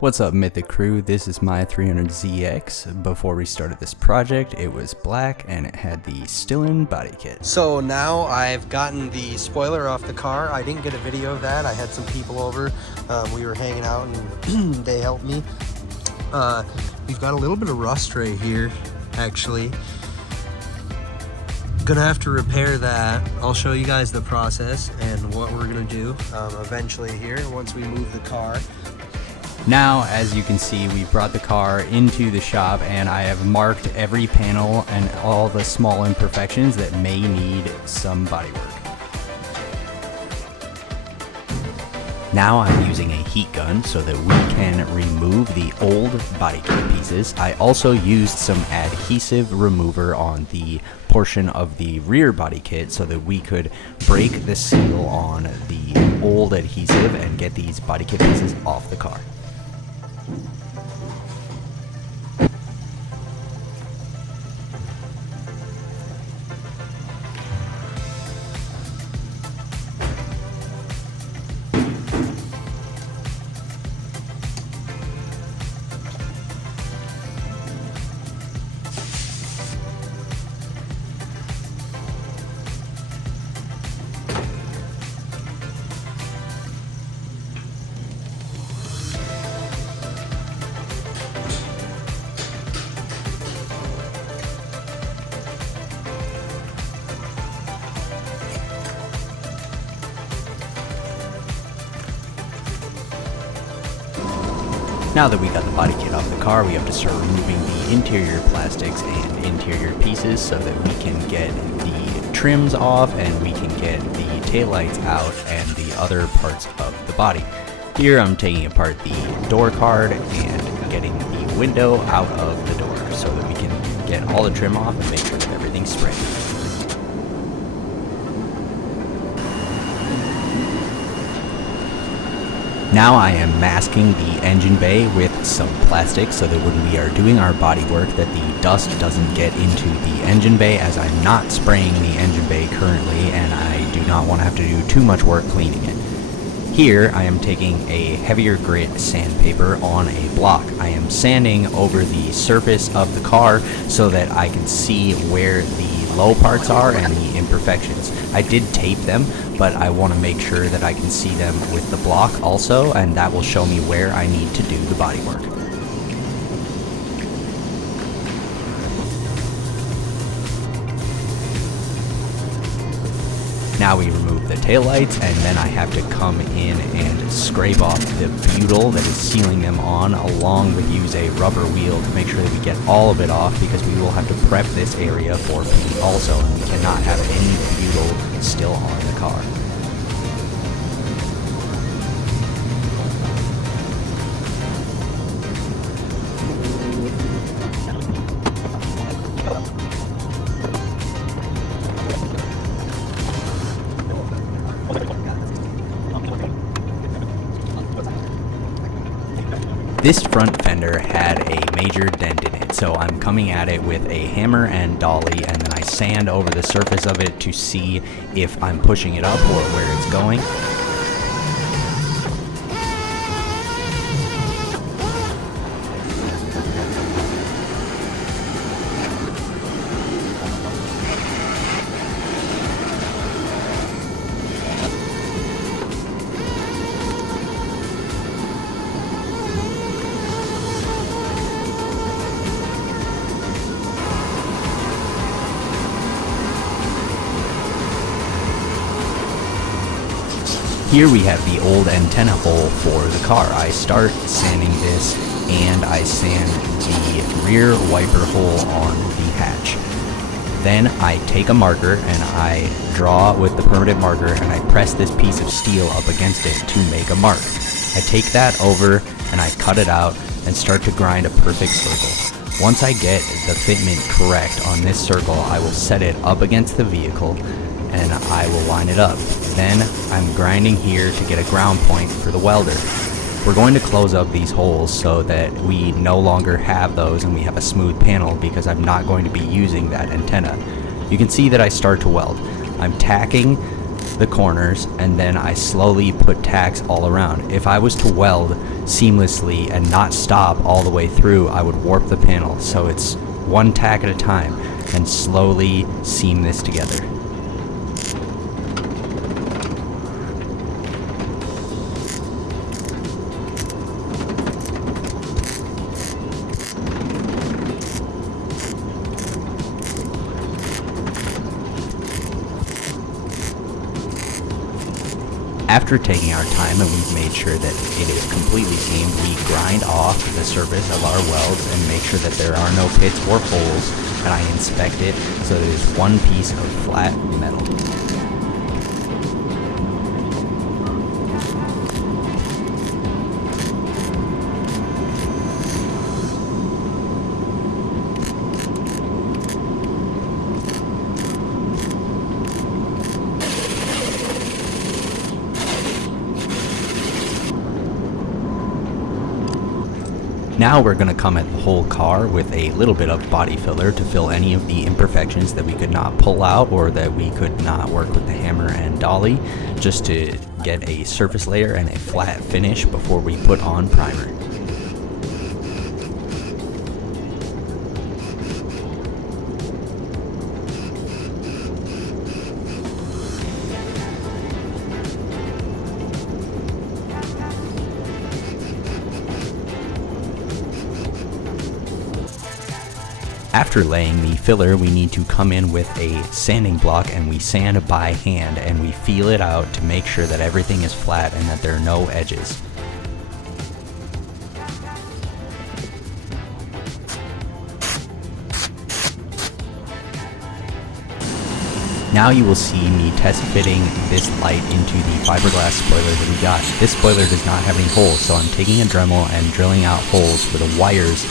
What's up, Mythic Crew? This is my 300ZX. Before we started this project, it was black and it had the still-in body kit. So now I've gotten the spoiler off the car. I didn't get a video of that. I had some people over. We were hanging out and they helped me. We've got a little bit of rust right here, actually. Gonna have to repair that. I'll show you guys the process and what we're gonna do eventually here once we move the car. Now, as you can see, we brought the car into the shop and I have marked every panel and all the small imperfections that may need some body work. Now I'm using a heat gun so that we can remove the old body kit pieces. I also used some adhesive remover on the portion of the rear body kit so that we could break the seal on the old adhesive and get these body kit pieces off the car. Now that we got the body kit off the car, we have to start removing the interior plastics and interior pieces so that we can get the trims off and we can get the taillights out and the other parts of the body. Here I'm taking apart the door card and getting the window out of the door so that we can get all the trim off and make sure that everything's sprayed. Now I am masking the engine bay with some plastic so that when we are doing our body work that the dust doesn't get into the engine bay, as I'm not spraying the engine bay currently and I do not want to have to do too much work cleaning it. Here I am taking a heavier grit sandpaper on a block. I am sanding over the surface of the car so that I can see where the low parts are and the imperfections. I did tape them, but I want to make sure that I can see them with the block also, and that will show me where I need to do the body work. Now we remove the taillights, and then I have to come in and scrape off the butyl that is sealing them on, along with use a rubber wheel to make sure that we get all of it off, because we will have to prep this area for paint also, and we cannot have any butyl still on the car. This front fender had a major dent in it, so I'm coming at it with a hammer and dolly, and then I sand over the surface of it to see if I'm pushing it up or where it's going. Here we have the old antenna hole for the car. I start sanding this and I sand the rear wiper hole on the hatch. Then I take a marker and I draw with the permanent marker and I press this piece of steel up against it to make a mark. I take that over and I cut it out and start to grind a perfect circle. Once I get the fitment correct on this circle, I will set it up against the vehicle and I will line it up. Then I'm grinding here to get a ground point for the welder. We're going to close up these holes so that we no longer have those and we have a smooth panel, because I'm not going to be using that antenna. You can see that I start to weld. I'm tacking the corners, and then I slowly put tacks all around. If I was to weld seamlessly and not stop all the way through, I would warp the panel. So it's one tack at a time and slowly seam this together. After taking our time and we've made sure that it is completely seamed, we grind off the surface of our welds and make sure that there are no pits or holes, and I inspect it so that it is one piece of flat metal. Now we're going to come at the whole car with a little bit of body filler to fill any of the imperfections that we could not pull out or that we could not work with the hammer and dolly, just to get a surface layer and a flat finish before we put on primer. After laying the filler, we need to come in with a sanding block and we sand by hand and we feel it out to make sure that everything is flat and that there are no edges. Now you will see me test fitting this light into the fiberglass spoiler that we got. This spoiler does not have any holes, so I'm taking a Dremel and drilling out holes for the wires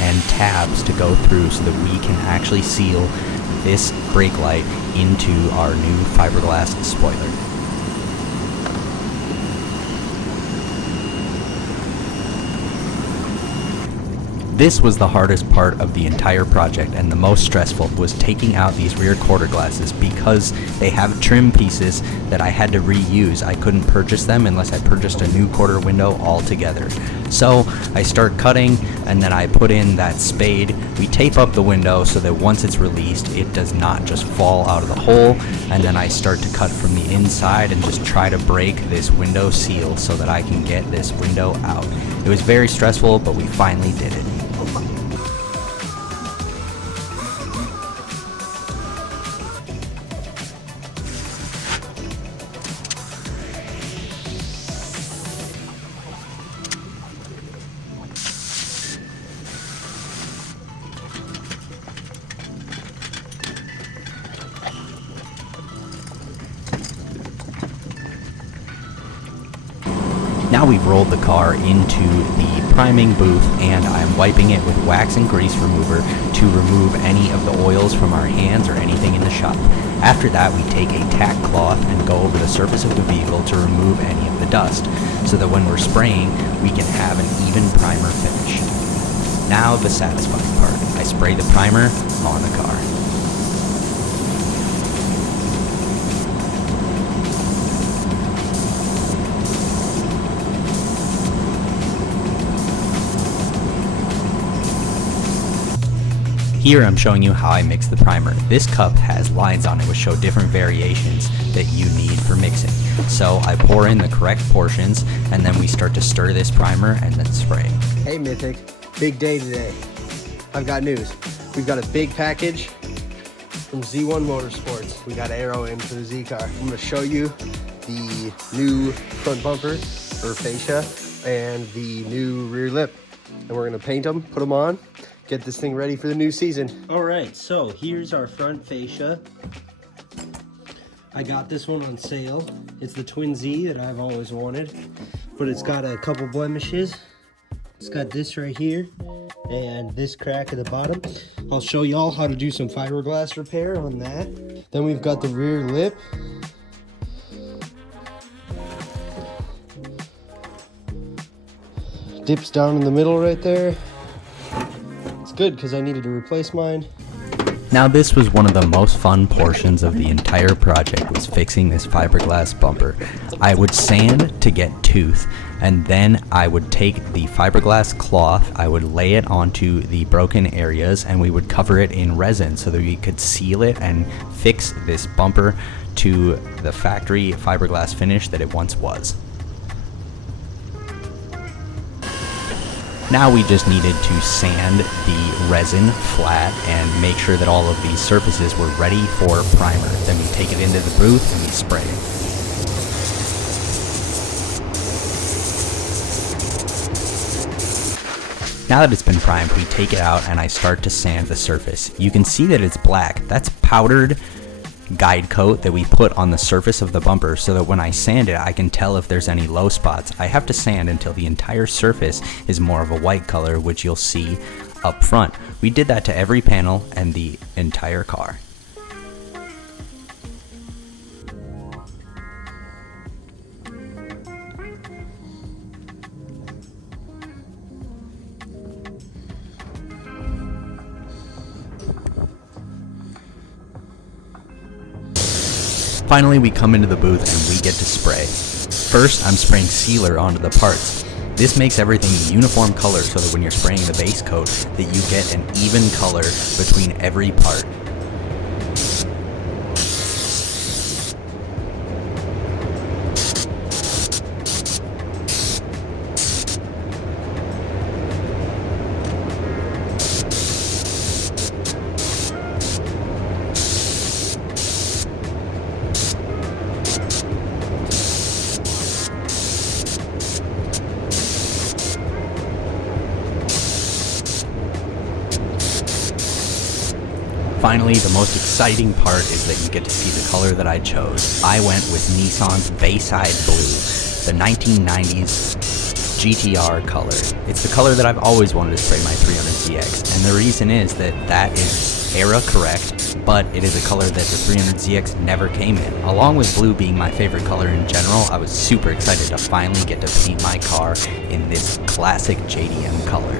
and tabs to go through so that we can actually seal this brake light into our new fiberglass spoiler. This was the hardest part of the entire project, and the most stressful was taking out these rear quarter glasses because they have trim pieces that I had to reuse. I couldn't purchase them unless I purchased a new quarter window altogether. So I start cutting and then I put in that spade. We tape up the window so that once it's released it does not just fall out of the hole, and then I start to cut from the inside and just try to break this window seal so that I can get this window out. It was very stressful, but we finally did it. Now we've rolled the car into the priming booth and I'm wiping it with wax and grease remover to remove any of the oils from our hands or anything in the shop. After that, we take a tack cloth and go over the surface of the vehicle to remove any of the dust, so that when we're spraying, we can have an even primer finish. Now the satisfying part. I spray the primer on the car. Here I'm showing you how I mix the primer. This cup has lines on it which show different variations that you need for mixing. So I pour in the correct portions and then we start to stir this primer and then spray. Hey Mythic, big day today. I've got news. We've got a big package from Z1 Motorsports. We got aero in for the Z car. I'm gonna show you the new front bumper or fascia and the new rear lip. And we're gonna paint them, put them on, get this thing ready for the new season. All right, so here's our front fascia. I got this one on sale. It's the Twin Z that I've always wanted, but it's got a couple blemishes. It's got this right here and this crack at the bottom. I'll show y'all how to do some fiberglass repair on that. Then we've got the rear lip. Dips down in the middle right there. It's good because I needed to replace mine. Now this was one of the most fun portions of the entire project, was fixing this fiberglass bumper. I would sand to get tooth, and then I would take the fiberglass cloth, I would lay it onto the broken areas, and we would cover it in resin so that we could seal it and fix this bumper to the factory fiberglass finish that it once was. Now we just needed to sand the resin flat and make sure that all of these surfaces were ready for primer. Then we take it into the booth and we spray it. Now that it's been primed, we take it out and I start to sand the surface. You can see that it's black. That's powdered guide coat that we put on the surface of the bumper so that when I sand it, I can tell if there's any low spots. I have to sand until the entire surface is more of a white color, which you'll see up front. We did that to every panel and the entire car. Finally, we come into the booth and we get to spray. First, I'm spraying sealer onto the parts. This makes everything uniform color so that when you're spraying the base coat, that you get an even color between every part. Finally, the most exciting part is that you get to see the color that I chose. I went with Nissan's Bayside Blue, the 1990s GTR color. It's the color that I've always wanted to spray my 300ZX, and the reason is that that is era correct, but it is a color that the 300ZX never came in. Along with blue being my favorite color in general, I was super excited to finally get to paint my car in this classic JDM color.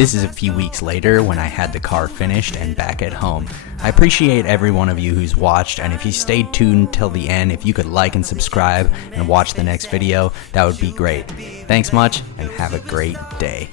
This is a few weeks later when I had the car finished and back at home. I appreciate every one of you who's watched, and if you stayed tuned till the end, if you could like and subscribe and watch the next video, that would be great. Thanks much and have a great day.